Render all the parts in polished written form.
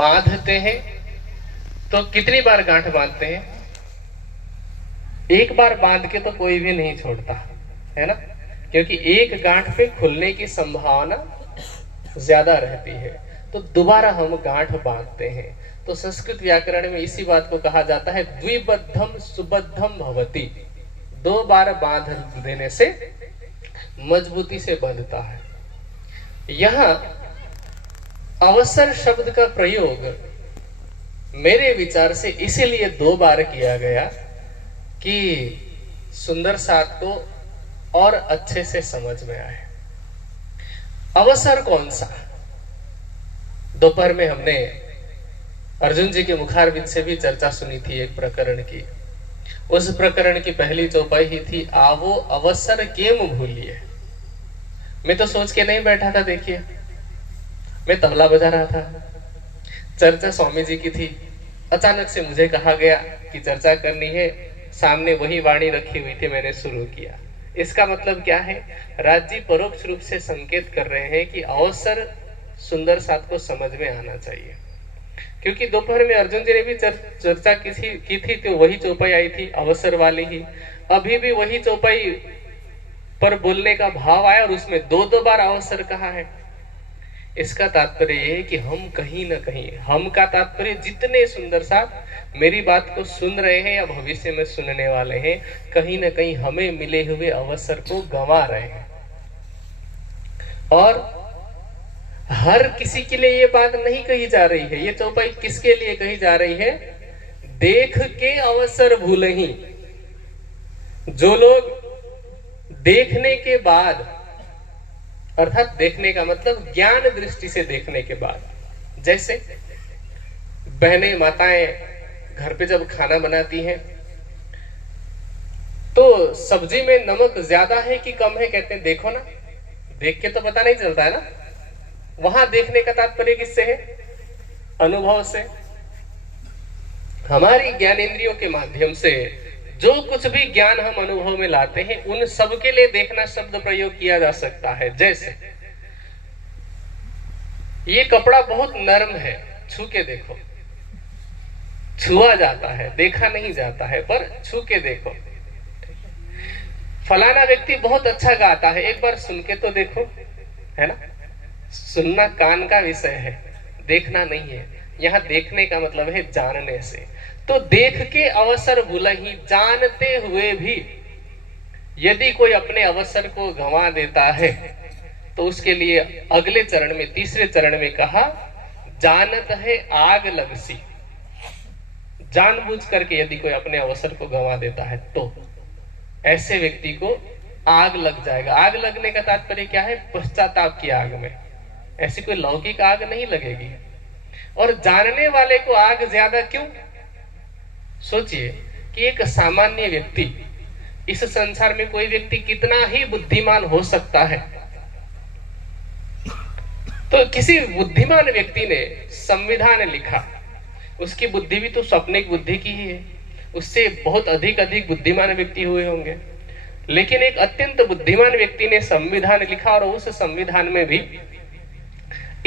बांधते हैं तो कितनी बार गांठ बांधते हैं? एक बार बांध के तो कोई भी नहीं छोड़ता है ना, क्योंकि एक गांठ पे खुलने की संभावना ज्यादा रहती है, तो दोबारा हम गांठ बांधते हैं। तो संस्कृत व्याकरण में इसी बात को कहा जाता है द्विबद्धम सुबद्धम भवति। दो बार बांध देने से मजबूती से बंधता है। यहां अवसर शब्द का प्रयोग मेरे विचार से इसीलिए दो बार किया गया कि सुंदर साथ को और अच्छे से समझ में आए। अवसर कौन सा? दोपहर में हमने अर्जुन जी के मुखारविंद से भी चर्चा सुनी थी एक प्रकरण की। उस प्रकरण की पहली चौपाई ही थी आवो अवसर केम भूलिए। मैं तो सोच के नहीं बैठा था, देखिए मैं तबला बजा रहा था, चर्चा स्वामी जी की थी। अचानक से मुझे कहा गया कि चर्चा करनी है, सामने वही वाणी रखी हुई थी, मैंने शुरू किया। इसका मतलब क्या है? राज जी परोक्ष रूप से संकेत कर रहे हैं कि अवसर सुंदर साथ को समझ में आना चाहिए, क्योंकि दोपहर में अर्जुन जी ने भी चर्चा की थी तो वही चौपाई आई थी अवसर वाली ही। अभी भी वही चौपाई पर बोलने का भाव आया और उसमें दो दो बार अवसर कहा है। इसका तात्पर्य ये है कि हम कहीं ना कहीं, हम का तात्पर्य जितने सुंदर साथ मेरी बात को सुन रहे हैं या भविष्य में सुनने वाले हैं, कहीं ना कहीं हमें मिले हुए अवसर को गंवा रहे हैं। और हर किसी के लिए ये बात नहीं कही जा रही है। ये चौपाई किसके लिए कही जा रही है? देख के अवसर भूलही। जो लोग देखने के बाद, अर्थात देखने का मतलब ज्ञान दृष्टि से देखने के बाद, जैसे बहनें माताएं घर पे जब खाना बनाती हैं तो सब्जी में नमक ज्यादा है कि कम है, कहते हैं देखो ना, देख के तो पता नहीं चलता है ना। वहां देखने का तात्पर्य किससे है? अनुभव से। हमारी ज्ञानेंद्रियों के माध्यम से जो कुछ भी ज्ञान हम अनुभव में लाते हैं, उन सब के लिए देखना शब्द प्रयोग किया जा सकता है। जैसे ये कपड़ा बहुत नरम है, छू के देखो। छुआ जाता है, देखा नहीं जाता है, पर छू के देखो। फलाना व्यक्ति बहुत अच्छा गाता है, एक बार सुन के तो देखो, है ना। सुनना कान का विषय है, देखना नहीं है। यहाँ देखने का मतलब है जानने से। तो देख के अवसर भूलहि, जानते हुए भी यदि कोई अपने अवसर को गंवा देता है तो उसके लिए अगले चरण में, तीसरे चरण में कहा जानत है आग लगसी। जानबूझ करके यदि कोई अपने अवसर को गंवा देता है तो ऐसे व्यक्ति को आग लग जाएगा। आग लगने का तात्पर्य क्या है? पश्चाताप की आग में। ऐसी कोई लौकिक आग नहीं लगेगी। और जानने वाले को आग ज्यादा क्यों? सोचिए कि एक सामान्य व्यक्ति, इस संसार में कोई व्यक्ति कितना ही बुद्धिमान हो सकता है, तो किसी बुद्धिमान व्यक्ति ने संविधान लिखा, उसकी बुद्धि भी तो स्वप्निक बुद्धि की ही है, उससे बहुत अधिक बुद्धिमान व्यक्ति हुए होंगे। लेकिन एक अत्यंत बुद्धिमान व्यक्ति ने संविधान लिखा और उस संविधान में भी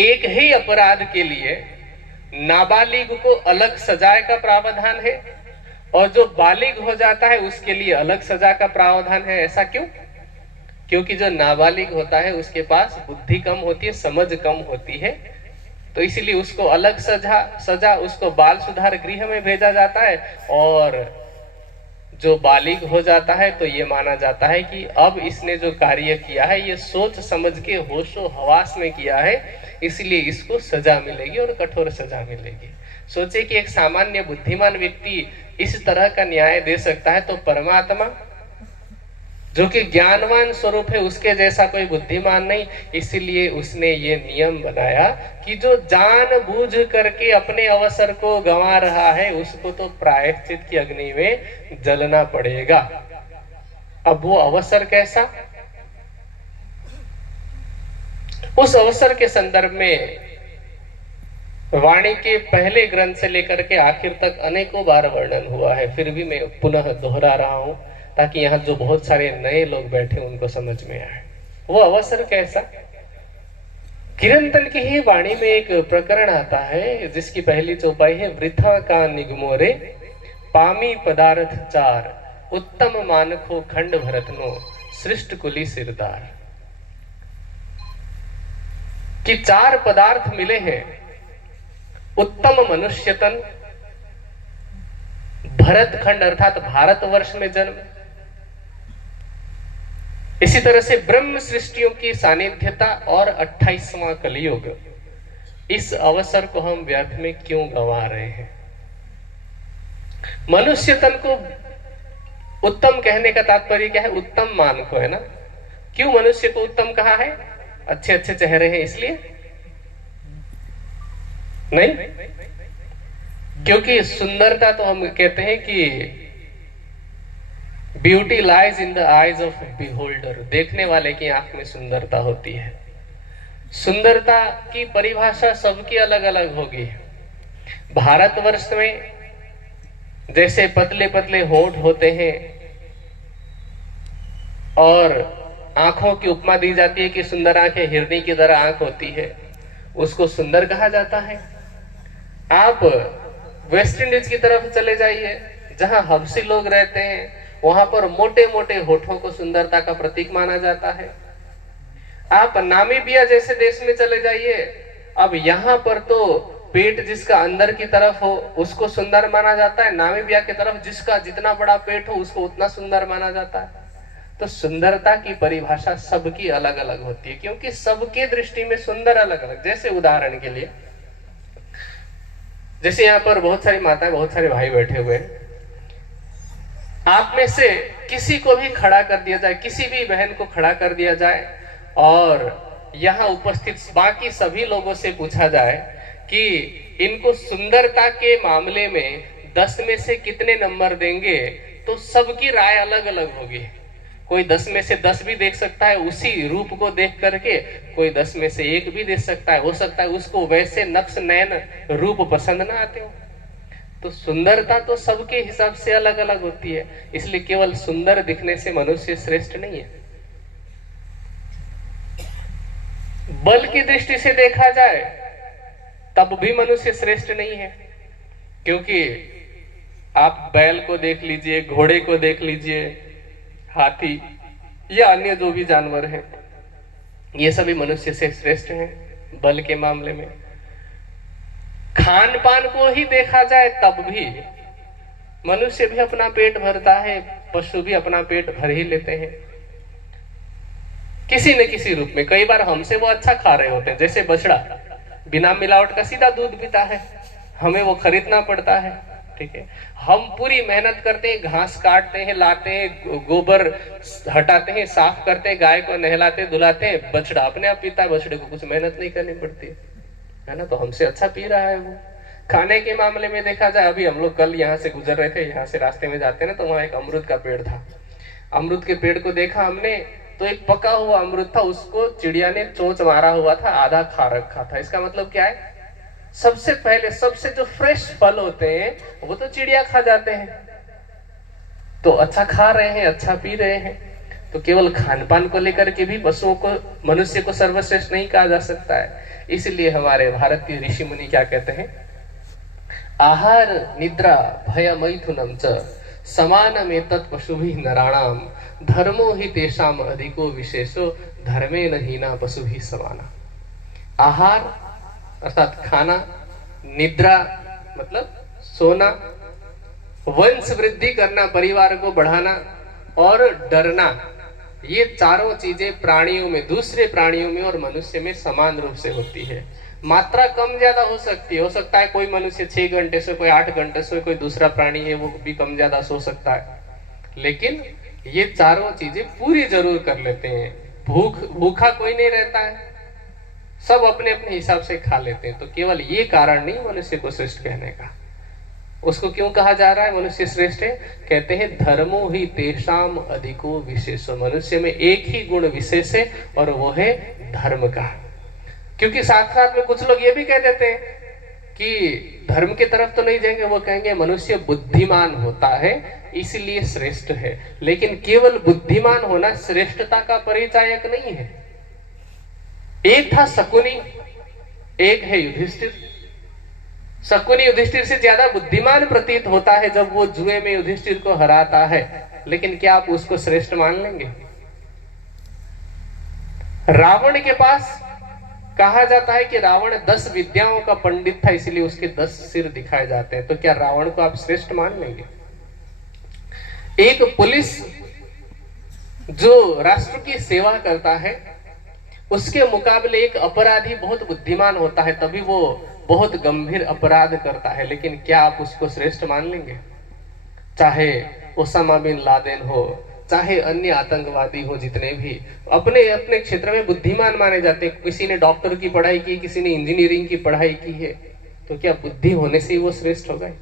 एक ही अपराध के लिए नाबालिग को अलग सजा का प्रावधान है और जो बालिग हो जाता है उसके लिए अलग सजा का प्रावधान है। ऐसा क्यों? क्योंकि जो नाबालिग होता है उसके पास बुद्धि कम होती है, समझ कम होती है, तो इसीलिए उसको अलग सजा उसको बाल सुधार गृह में भेजा जाता है। और जो बालिग हो जाता है तो ये माना जाता है कि अब इसने जो कार्य किया है ये सोच समझ के होशो हवास में किया है, इसलिए इसको सजा मिलेगी और कठोर सजा मिलेगी। सोचे कि एक सामान्य बुद्धिमान व्यक्ति इस तरह का न्याय दे सकता है, तो परमात्मा जो कि ज्ञानवान स्वरूप है उसके जैसा कोई बुद्धिमान नहीं। इसीलिए उसने ये नियम बनाया कि जो जानबूझ करके अपने अवसर को गंवा रहा है उसको तो प्रायश्चित की अग्नि में जलना पड़ेगा। अब वो अवसर कैसा? उस अवसर के संदर्भ में वाणी के पहले ग्रंथ से लेकर के आखिर तक अनेकों बार वर्णन हुआ है, फिर भी मैं पुनः दोहरा रहा हूं ताकि यहाँ जो बहुत सारे नए लोग बैठे उनको समझ में आए। वो अवसर कैसा किरंतन की ही वाणी में एक प्रकरण आता है जिसकी पहली चौपाई है, वृथा का निगमोरे पामी पदार्थ चार, उत्तम मानखो खंड भरतनो सृष्ट कुली सिरदार। कि चार पदार्थ मिले हैं, उत्तम मनुष्य तन, भरत खंड अर्थात भारतवर्ष में जन्म, इसी तरह से ब्रह्म सृष्टियों की सानिध्यता और 28वां कलियुग। इस अवसर को हम व्यर्थ में क्यों गंवा रहे हैं? मनुष्य तन को उत्तम कहने का तात्पर्य क्या है? उत्तम मान को, है ना? क्यों मनुष्य को उत्तम कहा है? अच्छे अच्छे चेहरे हैं इसलिए नहीं, क्योंकि सुंदरता तो हम कहते हैं कि beauty lies in the eyes of beholder, देखने वाले की आंख में सुंदरता होती है। सुंदरता की परिभाषा सबकी अलग अलग होगी। भारतवर्ष में जैसे पतले पतले होंठ होते हैं और आंखों की उपमा दी जाती है कि सुंदर आंखें हिरनी की तरह आंख होती है, उसको सुंदर कहा जाता है। आप वेस्ट इंडीज की तरफ चले जाइए, जहां हबशी लोग रहते हैं, वहां पर मोटे मोटे होठों को सुंदरता का प्रतीक माना जाता है। आप नामीबिया जैसे देश में चले जाइए, अब यहाँ पर तो पेट जिसका अंदर की तरफ हो उसको सुंदर माना जाता है, नामीबिया की तरफ जिसका जितना बड़ा पेट हो उसको उतना सुंदर माना जाता है। तो सुंदरता की परिभाषा सबकी अलग अलग होती है, क्योंकि सबके दृष्टि में सुंदर अलग अलग। जैसे उदाहरण के लिए, जैसे यहाँ पर बहुत सारी माताएं, बहुत सारे भाई बैठे हुए हैं, आप में से किसी को भी खड़ा कर दिया जाए, किसी भी बहन को खड़ा कर दिया जाए और यहाँ उपस्थित बाकी सभी लोगों से पूछा जाए कि इनको सुंदरता के मामले में 10 में से कितने नंबर देंगे, तो सबकी राय अलग अलग होगी। कोई 10 में से 10 भी देख सकता है उसी रूप को देख करके, कोई 10 में से 1 भी देख सकता है, हो सकता है उसको वैसे नक्श नयन रूप पसंद ना आते हो। तो सुंदरता तो सबके हिसाब से अलग अलग होती है, इसलिए केवल सुंदर दिखने से मनुष्य श्रेष्ठ नहीं है। बल की दृष्टि से देखा जाए तब भी मनुष्य श्रेष्ठ नहीं है, क्योंकि आप बैल को देख लीजिए, घोड़े को देख लीजिए, हाथी या अन्य जो भी जानवर हैं, ये सभी मनुष्य से श्रेष्ठ हैं बल के मामले में। खान पान को ही देखा जाए तब भी मनुष्य भी अपना पेट भरता है, पशु भी अपना पेट भर ही लेते हैं किसी न किसी रूप में। कई बार हमसे वो अच्छा खा रहे होते हैं, जैसे बछड़ा बिना मिलावट का सीधा दूध पीता है, हमें वो खरीदना पड़ता है, ठीक है। हम पूरी मेहनत करते हैं, घास काटते हैं, लाते हैं, गोबर हटाते हैं, साफ करते हैं, गाय को नहलाते धुलाते हैं, बछड़ा अपने आप पीता है, बछड़े को कुछ मेहनत नहीं करनी पड़ती है ना, तो हमसे अच्छा पी रहा है वो। खाने के मामले में देखा जाए, अभी हम लोग कल यहाँ से गुजर रहे थे, यहाँ से रास्ते में जाते ना, तो वहां एक अमरूद का पेड़ था। अमरूद के पेड़ को देखा हमने तो एक पका हुआ अमरूद था, उसको चिड़िया ने चोंच मारा हुआ था, आधा खा रखा था। इसका मतलब क्या है? सबसे पहले सबसे जो फ्रेश फल होते हैं वो तो चिड़िया खा जाते हैं, तो अच्छा खा रहे हैं, अच्छा पी रहे हैं। तो केवल खान पान को लेकर के भी पशुओं को, मनुष्य को सर्वश्रेष्ठ नहीं कहा जा सकता है। इसलिए हमारे भारत के ऋषि मुनि क्या कहते हैं? आहार निद्रा भय मैथुनम च समानमें तत्पशुभिः नराणाम धर्मो हि तेषाम अधिको विशेषो धर्मेण हीना पशुभिः समाना। आहार अर्थात खाना, निद्रा मतलब सोना, वंश वृद्धि करना, परिवार को बढ़ाना और डरना, ये चारों चीजें प्राणियों में, दूसरे प्राणियों में और मनुष्य में समान रूप से होती है। मात्रा कम ज्यादा हो सकती है, हो सकता है कोई मनुष्य 6 घंटे से, कोई 8 घंटे से, कोई दूसरा प्राणी है वो भी कम ज्यादा सो सकता है, लेकिन ये चारों चीजें पूरी जरूर कर लेते हैं। भूखा कोई नहीं रहता है, सब अपने अपने हिसाब से खा लेते हैं। तो केवल ये कारण नहीं मनुष्य को श्रेष्ठ कहने का। उसको क्यों कहा जा रहा है मनुष्य श्रेष्ठ है? कहते हैं धर्मो ही तेषाम अधिको विशेषो, मनुष्य में एक ही गुण विशेष है और वो है धर्म का। क्योंकि साथ साथ में कुछ लोग ये भी कह देते हैं कि धर्म की तरफ तो नहीं जाएंगे, वो कहेंगे मनुष्य बुद्धिमान होता है इसलिए श्रेष्ठ है, लेकिन केवल बुद्धिमान होना श्रेष्ठता का परिचायक नहीं है। एक था शकुनी, एक है युधिष्ठिर। शकुनी युधिष्ठिर से ज्यादा बुद्धिमान प्रतीत होता है जब वो जुए में युधिष्ठिर को हराता है, लेकिन क्या आप उसको श्रेष्ठ मान लेंगे? रावण के पास कहा जाता है कि रावण 10 विद्याओं का पंडित था, इसलिए उसके 10 सिर दिखाए जाते हैं। तो क्या रावण को आप श्रेष्ठ मान लेंगे? एक पुलिस जो राष्ट्र की सेवा करता है, उसके मुकाबले एक अपराधी बहुत बुद्धिमान होता है, तभी वो बहुत गंभीर अपराध करता है, लेकिन क्या आप उसको श्रेष्ठ मान लेंगे? चाहे ओसामा बिन लादेन हो, चाहे अन्य आतंकवादी हो, जितने भी अपने अपने क्षेत्र में बुद्धिमान माने जाते हैं। किसी ने डॉक्टर की पढ़ाई की, किसी ने इंजीनियरिंग की पढ़ाई की है, तो क्या बुद्धि होने से ही वो श्रेष्ठ हो गए?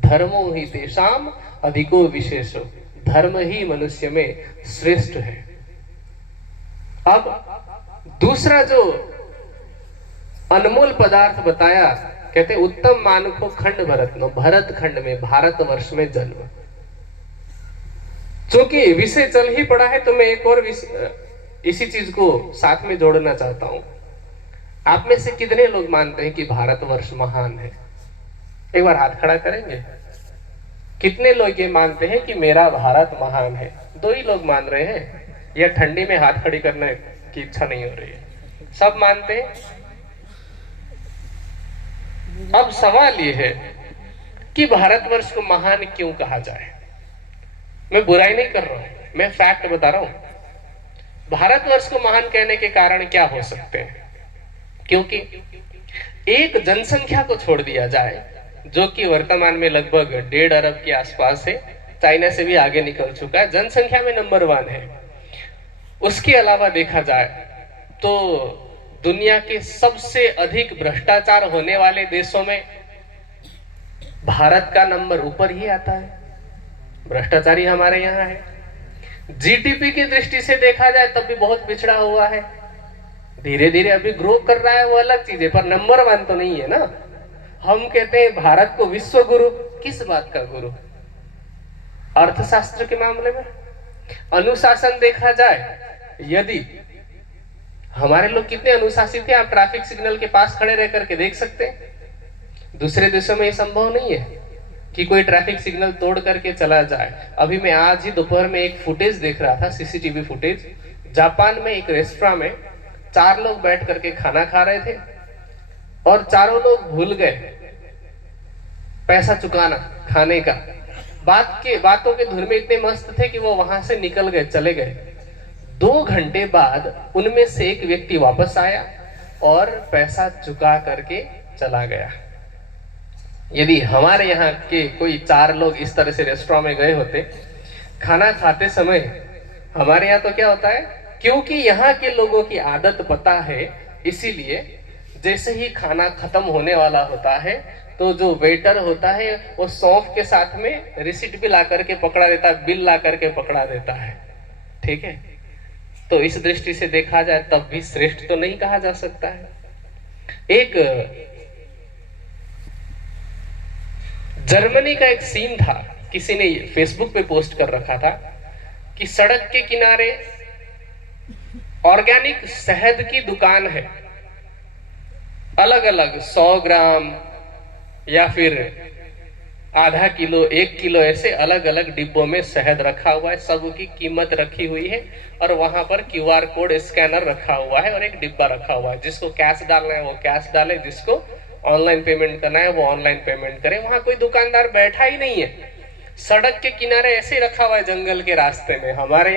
धर्मो ही तेषाम अधिको विशेषो, धर्म ही मनुष्य में श्रेष्ठ है। अब दूसरा जो अनमोल पदार्थ बताया, कहते उत्तम मानुखो खंड भरत नो, भरत खंड में, भारतवर्ष में जन्म। चूंकि विषय चल ही पड़ा है तो मैं एक और इसी चीज को साथ में जोड़ना चाहता हूं। आप में से कितने लोग मानते हैं कि भारतवर्ष महान है? एक बार हाथ खड़ा करेंगे। कितने लोग ये मानते हैं कि मेरा भारत महान है? 2 ही लोग मान रहे हैं, या ठंडी में हाथ खड़ी करने की इच्छा नहीं हो रही है? सब मानते हैं। अब सवाल ये है कि भारतवर्ष को महान क्यों कहा जाए? मैं बुराई नहीं कर रहा हूं, मैं फैक्ट बता रहा हूं। भारतवर्ष को महान कहने के कारण क्या हो सकते हैं? क्योंकि एक जनसंख्या को छोड़ दिया जाए जो कि वर्तमान में लगभग 1.5 अरब के आसपास है, चाइना से भी आगे निकल चुका है, जनसंख्या में नंबर 1 है। उसके अलावा देखा जाए तो दुनिया के सबसे अधिक भ्रष्टाचार होने वाले देशों में भारत का नंबर ऊपर ही आता है। भ्रष्टाचारी हमारे यहाँ है। जीडीपी की दृष्टि से देखा जाए तब भी बहुत पिछड़ा हुआ है। धीरे धीरे अभी ग्रो कर रहा है, वो अलग चीज है, पर नंबर 1 तो नहीं है ना। हम कहते हैं भारत को विश्व गुरु, किस बात का गुरु? अर्थशास्त्र के मामले में। अनुशासन देखा जाए, यदि हमारे लोग कितने अनुशासित हैं, आप ट्रैफिक सिग्नल के पास खड़े रह करके देख सकते हैं। दूसरे देशों में ये संभव नहीं है कि कोई ट्रैफिक सिग्नल तोड़ करके चला जाए। अभी मैं आज ही दोपहर में एक फुटेज देख रहा था, सीसीटीवी फुटेज। जापान में एक रेस्टोरेंट में 4 लोग बैठ करके खाना खा रहे थे और चारों लोग भूल गए पैसा चुकाना खाने का। बातों के धुन में इतने मस्त थे कि वो वहां से निकल गए, चले गए। 2 घंटे बाद उनमें से एक व्यक्ति वापस आया और पैसा चुका करके चला गया। यदि हमारे यहाँ के कोई 4 लोग इस तरह से रेस्टोरेंट में गए होते खाना खाते समय, हमारे यहाँ तो क्या होता है, क्योंकि यहाँ के लोगों की आदत पता है, इसीलिए जैसे ही खाना खत्म होने वाला होता है तो जो वेटर होता है वो सौंफ के साथ में रिसीट भी ला करके पकड़ा देता है, बिल ला करके पकड़ा देता है। ठीक है, तो इस दृष्टि से देखा जाए तब भी श्रेष्ठ तो नहीं कहा जा सकता है। एक जर्मनी का एक सीन था, किसी ने फेसबुक पे पोस्ट कर रखा था कि सड़क के किनारे ऑर्गेनिक शहद की दुकान है। अलग अलग 100 ग्राम या फिर आधा किलो, 1 किलो, ऐसे अलग अलग डिब्बों में शहद रखा हुआ है। सबकी कीमत रखी हुई है और वहां पर QR कोड स्कैनर रखा हुआ है और एक डिब्बा रखा हुआ है। जिसको कैश डालना है वो कैश डाले, जिसको ऑनलाइन पेमेंट करना है वो ऑनलाइन पेमेंट करे। वहां कोई दुकानदार बैठा ही नहीं है, सड़क के किनारे ऐसे रखा हुआ है जंगल के रास्ते में। हमारे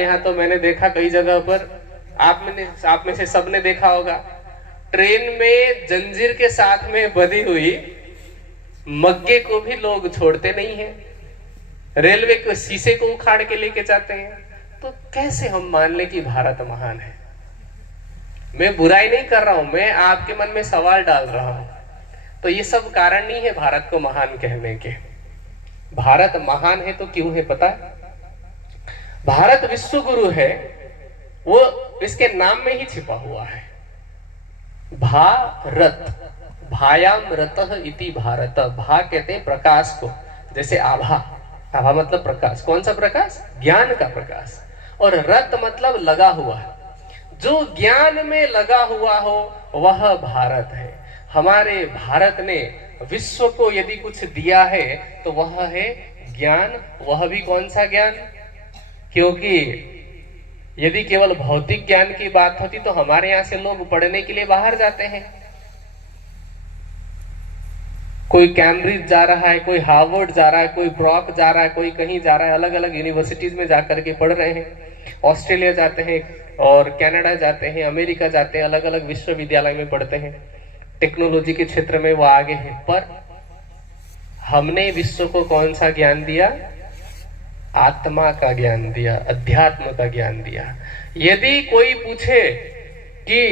यहाँ तो मैंने देखा कई जगह पर, आप में से सबने देखा होगा, ट्रेन में जंजीर के साथ में बंधी हुई मग्गे को भी लोग छोड़ते नहीं है, रेलवे के शीशे को उखाड़ के लेके जाते हैं। तो कैसे हम मान लें कि भारत महान है? मैं बुराई नहीं कर रहा हूं, मैं आपके मन में सवाल डाल रहा हूं। तो ये सब कारण नहीं है भारत को महान कहने के। भारत महान है तो क्यों है पता है? भारत विश्व गुरु है, वो इसके नाम में ही छिपा हुआ है। भारत, भायाम रतः इति भारत। भा कहते हैं प्रकाश को, जैसे आभा, आभा मतलब प्रकाश। कौन सा प्रकाश? ज्ञान का प्रकाश। और रत मतलब लगा हुआ है। जो ज्ञान में लगा हुआ हो वह भारत है। हमारे भारत ने विश्व को यदि कुछ दिया है तो वह है ज्ञान। वह भी कौन सा ज्ञान? क्योंकि यदि केवल भौतिक ज्ञान की बात होती तो हमारे यहां से लोग पढ़ने के लिए बाहर जाते हैं। कोई कैम्ब्रिज जा रहा है, कोई हार्वर्ड जा रहा है, कोई ब्रॉक जा रहा है, कोई कहीं जा रहा है, अलग अलग यूनिवर्सिटीज में जाकर के पढ़ रहे हैं। ऑस्ट्रेलिया जाते हैं और कनाडा जाते हैं, अमेरिका जाते हैं, अलग अलग विश्वविद्यालय में पढ़ते हैं। टेक्नोलॉजी के क्षेत्र में वो आगे हैं। पर हमने विश्व को कौन सा ज्ञान दिया? आत्मा का ज्ञान दिया, अध्यात्म का ज्ञान दिया। यदि कोई पूछे कि